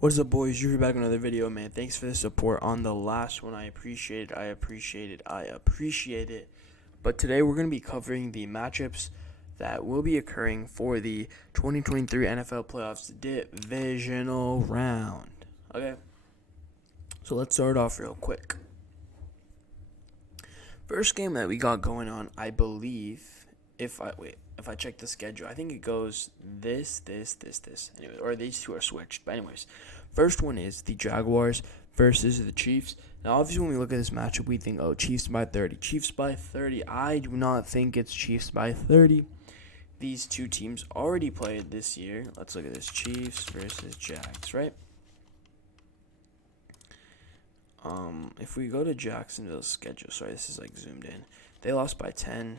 What's up, boys? You're back with another video, man. Thanks for the support on the last one. I appreciate it. But today we're going to be covering the matchups that will be occurring for the 2023 NFL Playoffs Divisional round. Okay, so let's start off real quick. First game that we got going on, I believe, if I check the schedule, I think it goes this. Anyway, or these two are switched. But anyways, first one is the Jaguars versus the Chiefs. Now, obviously, when we look at this matchup, we think, oh, Chiefs by 30. Chiefs by 30. I do not think it's Chiefs by 30. These two teams already played this year. Let's look at this. Chiefs versus Jags, right? If we go to Jacksonville's schedule, sorry, this is like zoomed in. They lost by 10,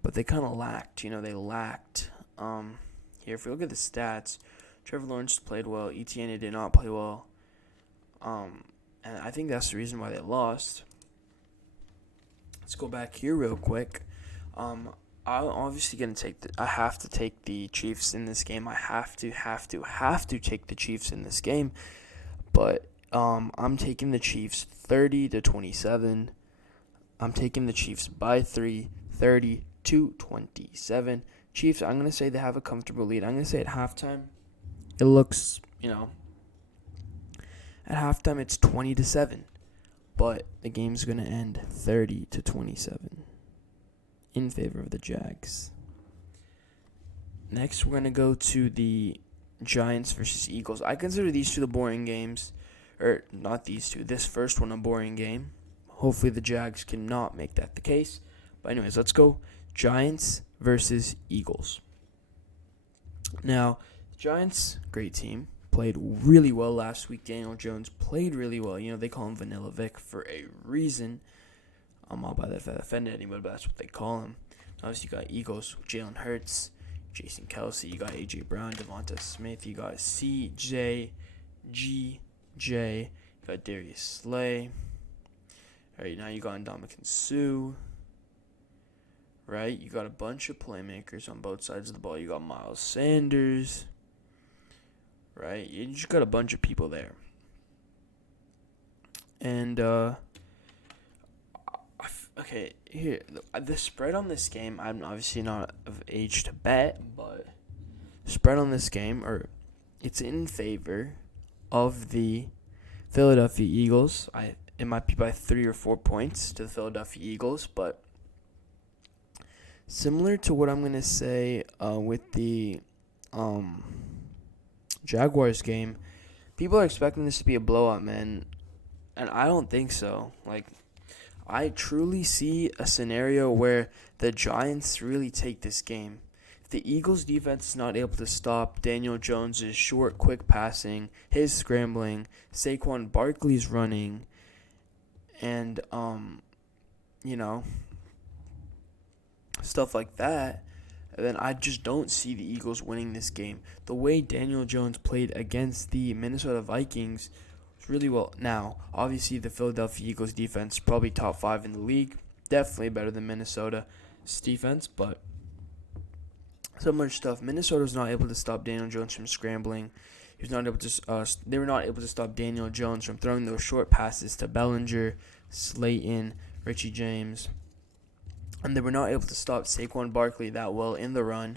but they kind of lacked. Here, if we look at the stats, Trevor Lawrence played well. Etienne did not play well. And I think that's the reason why they lost. Let's go back here real quick. I'm obviously gonna I have to take the Chiefs in this game. I have to take the Chiefs in this game. But I'm taking the Chiefs 30-27. I'm taking the Chiefs by 3, 30-27. Chiefs, I'm gonna say they have a comfortable lead. I'm gonna say at halftime, it looks, at halftime it's 20-7, but the game's gonna end 30-27 in favor of the Jags. Next, we're gonna go to the Giants versus Eagles. I consider these two the boring games, or not these two. This first one a boring game. Hopefully the Jags cannot make that the case. But anyways, let's go Giants versus Eagles. Now, Giants, great team, played really well last week. Daniel Jones played really well. They call him Vanilla Vic for a reason. I'm all about that if that offended anybody, but that's what they call him. Obviously, you got Eagles, Jalen Hurts, Jason Kelsey. You got A.J. Brown, Devonta Smith. You got C.J. You got Darius Slay. All right, now you got Ndamukong Suh. Right, you got a bunch of playmakers on both sides of the ball. You got Miles Sanders. Right, you just got a bunch of people there. And okay, here the spread on this game. I'm obviously not of age to bet, but spread on this game, it's in favor of the Philadelphia Eagles. It might be by 3 or 4 points to the Philadelphia Eagles, but similar to what I'm going to say with the Jaguars game, people are expecting this to be a blowout, man, and I don't think so. I truly see a scenario where the Giants really take this game. The Eagles' defense is not able to stop Daniel Jones' short, quick passing, his scrambling, Saquon Barkley's running, and, stuff like that, then I just don't see the Eagles winning this game. The way Daniel Jones played against the Minnesota Vikings was really well. Now, obviously, the Philadelphia Eagles defense is probably top 5 in the league. Definitely better than Minnesota's defense, but similar stuff. Minnesota was not able to stop Daniel Jones from scrambling. He was not able to. They were not able to stop Daniel Jones from throwing those short passes to Bellinger, Slayton, Richie James, and they were not able to stop Saquon Barkley that well in the run.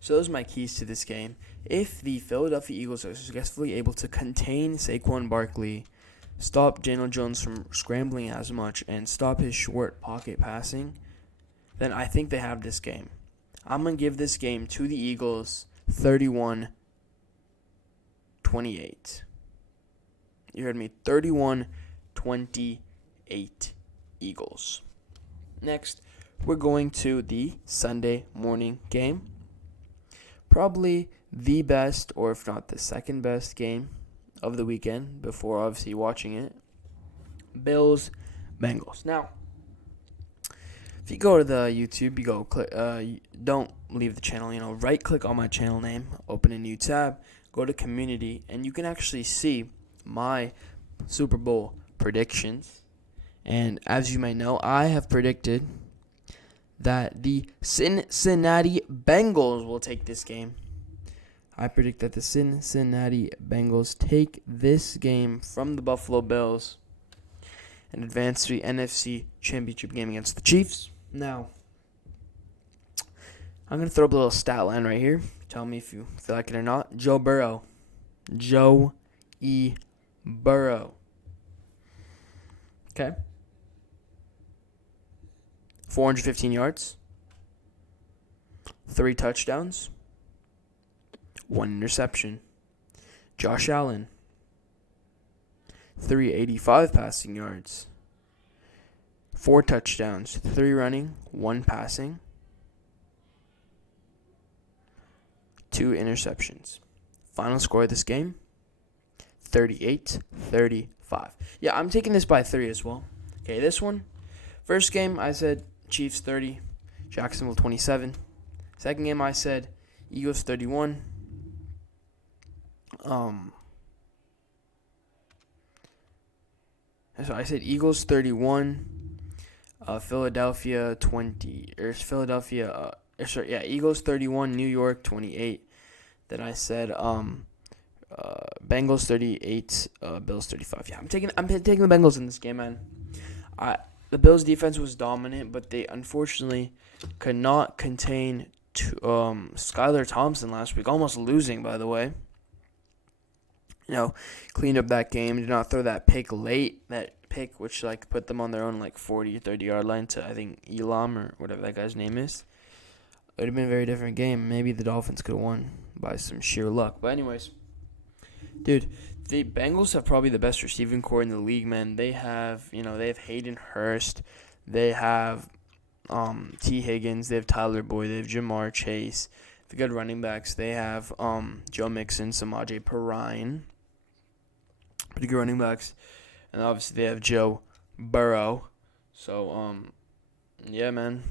So those are my keys to this game. If the Philadelphia Eagles are successfully able to contain Saquon Barkley, stop Daniel Jones from scrambling as much, and stop his short pocket passing, then I think they have this game. I'm going to give this game to the Eagles 31-28. You heard me, 31-28 Eagles. Next, we're going to the Sunday morning game. Probably the best, or if not the second best game of the weekend before obviously watching it. Bills, Bengals. Now, if you go to the YouTube, you go click. Don't leave the channel. Right click on my channel name, open a new tab, go to community, and you can actually see my Super Bowl predictions. And as you may know, I have predicted that the Cincinnati Bengals will take this game. I predict that the Cincinnati Bengals take this game from the Buffalo Bills and advance to the NFC Championship game against the Chiefs. Now, I'm going to throw up a little stat line right here. Tell me if you feel like it or not. Joe Burrow. Joe E. Burrow. Okay. 415 yards. 3 touchdowns. 1 interception. Josh Allen. 385 passing yards. 4 touchdowns. 3 running. 1 passing. 2 interceptions. Final score of this game, 38-35. Yeah, I'm taking this by 3 as well. Okay, this one. First game, I said Chiefs 30, Jacksonville 27. Second game, I said Eagles 31. So I said Eagles 31, Philadelphia 20, Eagles 31, New York 28. Then I said Bengals 38, Bills 35. Yeah, I'm taking the Bengals in this game, man. The Bills defense was dominant, but they unfortunately could not contain Skylar Thompson last week, almost losing, by the way. Cleaned up that game, did not throw that pick late, which put them on their own 40 or 30 yard line to, I think, Elam or whatever that guy's name is. It would have been a very different game. Maybe the Dolphins could have won by some sheer luck. But anyways, dude, the Bengals have probably the best receiving core in the league, man. They have Hayden Hurst, they have T. Higgins, they have Tyler Boyd, they have Jamar Chase, the good running backs. They have Joe Mixon, Samaje Perine, pretty good running backs, and obviously they have Joe Burrow. So yeah, man,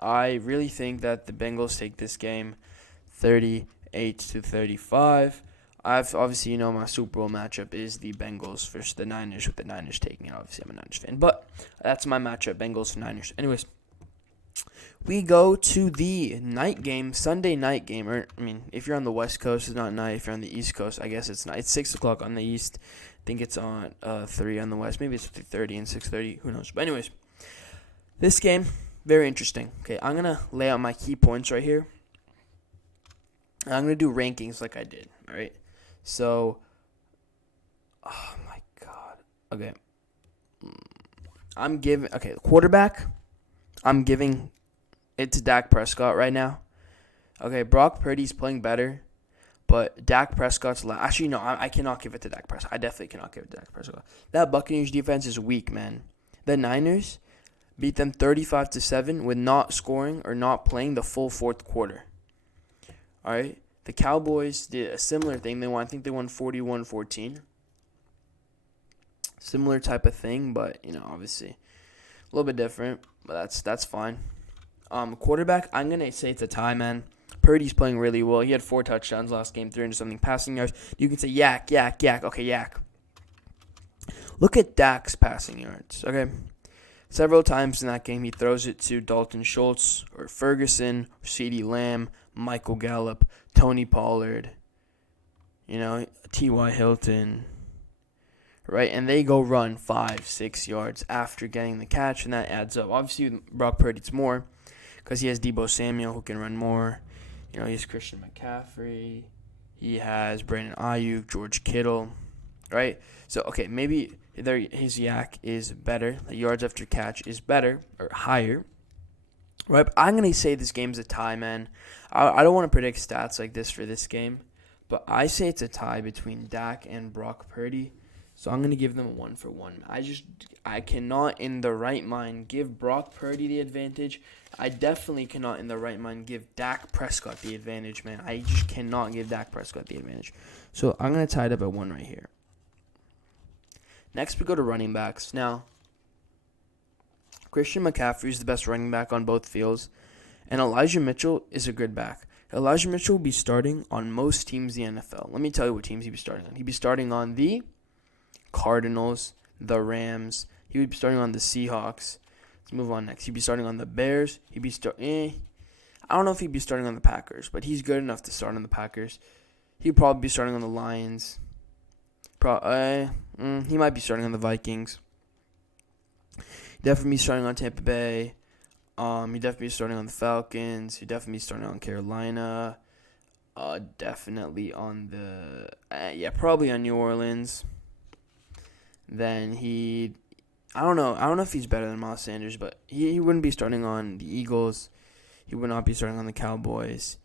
I really think that the Bengals take this game 38-35. Obviously, my Super Bowl matchup is the Bengals versus the Niners, with the Niners taking it. Obviously, I'm a Niners fan, but that's my matchup, Bengals for Niners. Anyways, we go to the night game, Sunday night game. If you're on the West Coast, it's not night. If you're on the East Coast, I guess it's night. It's 6 o'clock on the East. I think it's on 3 on the West. Maybe it's 3:30 and 6:30. Who knows? But anyways, this game, very interesting. Okay, I'm going to lay out my key points right here. I'm going to do rankings like I did, all right? So, oh my God. Okay. Quarterback, I'm giving it to Dak Prescott right now. Okay, Brock Purdy's playing better, but Dak Prescott's actually, no, I cannot give it to Dak Prescott. I definitely cannot give it to Dak Prescott. That Buccaneers defense is weak, man. The Niners beat them 35-7 with not scoring or not playing the full fourth quarter. All right? The Cowboys did a similar thing. I think they won 41-14. Similar type of thing, but, obviously a little bit different, but that's fine. Quarterback, I'm going to say it's a tie, man. Purdy's playing really well. He had 4 touchdowns last game, 300-something passing yards. You can say yak. Okay, yak. Look at Dak's passing yards, okay? Several times in that game, he throws it to Dalton Schultz or Ferguson, or CeeDee Lamb, Michael Gallup, Tony Pollard, T.Y. Hilton, right? And they go run 5-6 yards after getting the catch, and that adds up. Obviously, Brock Purdy's more because he has Deebo Samuel who can run more. He has Christian McCaffrey. He has Brandon Ayuk, George Kittle, right? So, okay, maybe his yak is better. The yards after catch is better or higher. Right, but I'm going to say this game's a tie, man. I don't want to predict stats like this for this game, but I say it's a tie between Dak and Brock Purdy, so I'm going to give them a 1-for-1. I cannot in the right mind give Brock Purdy the advantage. I definitely cannot in the right mind give Dak Prescott the advantage, man. I just cannot give Dak Prescott the advantage. So I'm going to tie it up at 1 right here. Next, we go to running backs. Now, Christian McCaffrey is the best running back on both fields, and Elijah Mitchell is a good back. Elijah Mitchell will be starting on most teams in the NFL. Let me tell you what teams he'd be starting on. He'd be starting on the Cardinals, the Rams. He would be starting on the Seahawks. Let's move on next. He'd be starting on the Bears. I don't know if he'd be starting on the Packers, but he's good enough to start on the Packers. He'd probably be starting on the Lions. He might be starting on the Vikings. Definitely be starting on Tampa Bay. He'd definitely be starting on the Falcons. He'd definitely be starting on Carolina. Definitely on probably on New Orleans. Then I don't know if he's better than Miles Sanders, but he wouldn't be starting on the Eagles. He would not be starting on the Cowboys.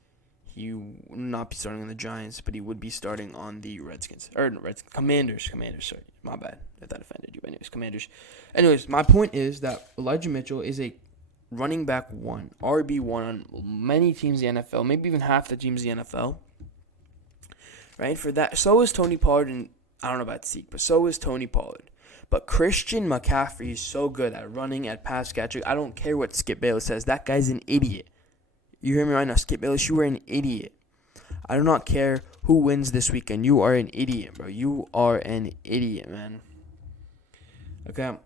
He would not be starting on the Giants, but he would be starting on the Commanders. Sorry, my bad if that offended you. Anyways, Commanders. Anyways, my point is that Elijah Mitchell is a running back 1, RB1 on many teams in the NFL, maybe even half the teams in the NFL. Right? For that, so is Tony Pollard, and I don't know about Zeke, but so is Tony Pollard. But Christian McCaffrey is so good at running, at pass catching. I don't care what Skip Bayless says. That guy's an idiot. You hear me right now, Skip Bayless? You are an idiot. I do not care who wins this weekend. You are an idiot, bro. You are an idiot, man. Okay.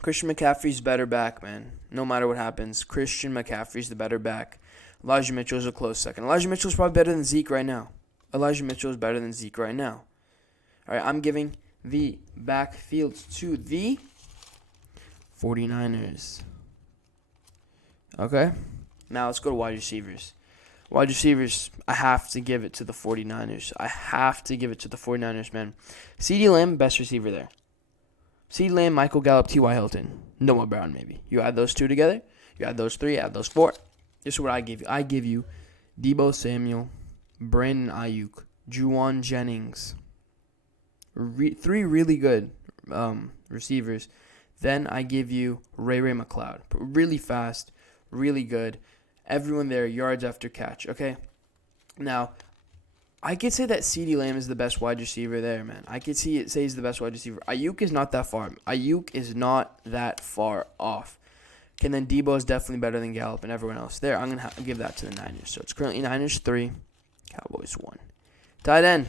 Christian McCaffrey's better back, man. No matter what happens, Christian McCaffrey's the better back. Elijah Mitchell's a close second. Elijah Mitchell's probably better than Zeke right now. All right, I'm giving the backfield to the 49ers. Okay? Now let's go to wide receivers. Wide receivers, I have to give it to the 49ers. Man. CeeDee Lamb, best receiver there. CeeDee Lamb, Michael Gallup, T.Y. Hilton. Noah Brown, maybe. You add those two together. You add those three, add those four. This is what I give you. I give you Deebo Samuel, Brandon Ayuk, Juwan Jennings. Three really good receivers. Then I give you Ray McLeod. Really fast, really good. Everyone there, yards after catch. Okay? Now, I could say that CeeDee Lamb is the best wide receiver there, man. I could say he's the best wide receiver. Ayuk is not that far. Off. Okay, and then Deebo is definitely better than Gallup and everyone else. There, I'm going to give that to the Niners. So it's currently Niners 3, Cowboys 1. Tight end,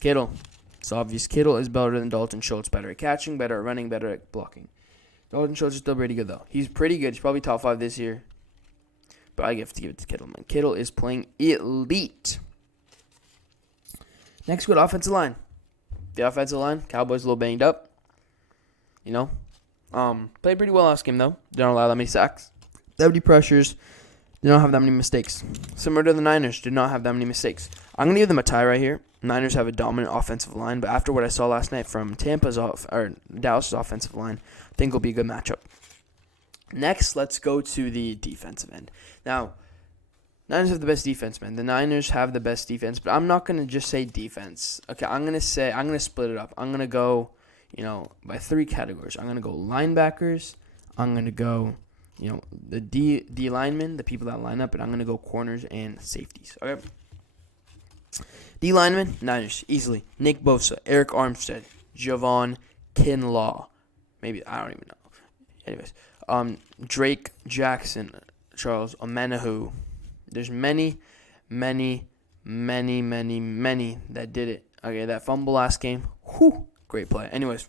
Kittle. It's obvious Kittle is better than Dalton Schultz. Better at catching, better at running, better at blocking. Dalton Schultz is still pretty good, though. He's pretty good. He's probably top 5 this year. But I have to give it to Kittle, man. Kittle is playing elite. Next, good offensive line. The offensive line, Cowboys a little banged up. Played pretty well last game, though. Didn't allow that many sacks. 70 pressures. Did not have that many mistakes. Similar to the Niners, did not have that many mistakes. I'm going to give them a tie right here. Niners have a dominant offensive line, but after what I saw last night from Dallas' offensive line, I think it'll be a good matchup. Next, let's go to the defensive end. Now, Niners have the best defense, man. The Niners have the best defense, but I'm not going to just say defense. Okay, I'm going to split it up. I'm going to go, by 3 categories. I'm going to go linebackers. I'm going to go, the D linemen, the people that line up, and I'm going to go corners and safeties. Okay? D linemen, Niners, easily. Nick Bosa, Eric Armstead, Javon Kinlaw. Maybe, I don't even know. Anyways, Drake Jackson, Charles Omenihu. There's many that did it. Okay, that fumble last game. Whew, great play. Anyways,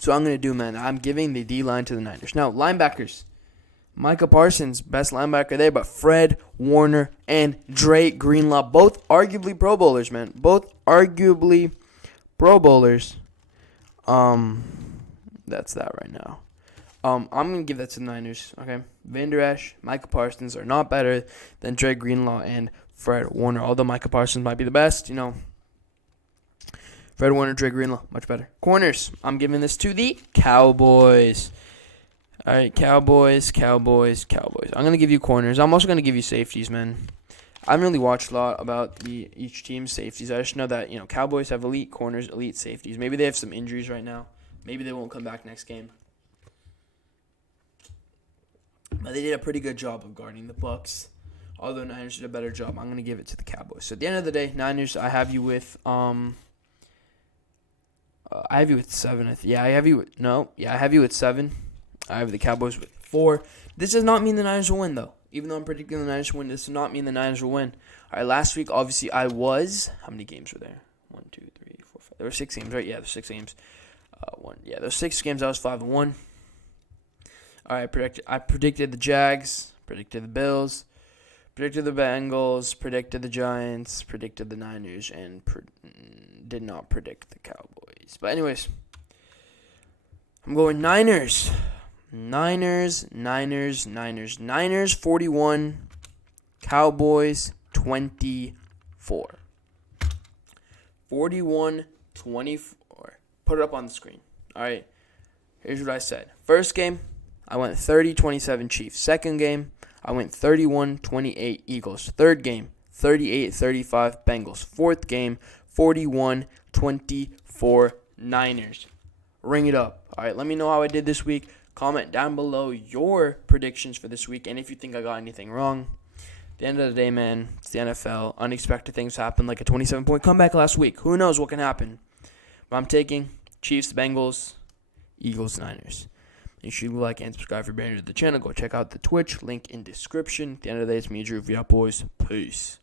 so I'm going to do, man, I'm giving the D-line to the Niners. Now, linebackers. Micah Parsons, best linebacker there, but Fred Warner and Dre Greenlaw, both arguably Pro Bowlers, man. Both arguably Pro Bowlers. That's that right now. I'm going to give that to the Niners, okay? Van Der Esch, Micah Parsons are not better than Dre Greenlaw and Fred Warner, although Micah Parsons might be the best, Fred Warner, Dre Greenlaw, much better. Corners, I'm giving this to the Cowboys. All right, Cowboys. I'm going to give you corners. I'm also going to give you safeties, man. I haven't really watched a lot about each team's safeties. I just know that, Cowboys have elite corners, elite safeties. Maybe they have some injuries right now. Maybe they won't come back next game. But they did a pretty good job of guarding the Bucs. Although Niners did a better job, I'm going to give it to the Cowboys. So at the end of the day, Niners, I have you with 7. I have you with 7. I have the Cowboys with 4. This does not mean the Niners will win, though. Even though I'm predicting the Niners will win, this does not mean the Niners will win. All right, last week, obviously, how many games were there? 1, 2, 3, 4, 5. There were 6 games, right? Yeah, there's 6 games. Those 6 games, I was 5-1. All right, I predicted the Jags, predicted the Bills, Predicted the Bengals, predicted the Giants, predicted the Niners, and did not predict the Cowboys. But anyways, I'm going Niners. Niners 41, Cowboys 24. 41-24. Put it up on the screen. All right, here's what I said. First game, I went 30-27 Chiefs. Second game, I went 31-28 Eagles. Third game, 38-35 Bengals. Fourth game, 41-24 Niners. Ring it up. All right, let me know how I did this week. Comment down below your predictions for this week and if you think I got anything wrong. At the end of the day, man, it's the NFL. Unexpected things happen, like a 27-point comeback last week. Who knows what can happen? But I'm taking Chiefs, Bengals, Eagles, Niners. Make sure you like and subscribe if you're brand new to the channel. Go check out the Twitch, link in description. At the end of the day, it's me, Drew. Boys. Peace.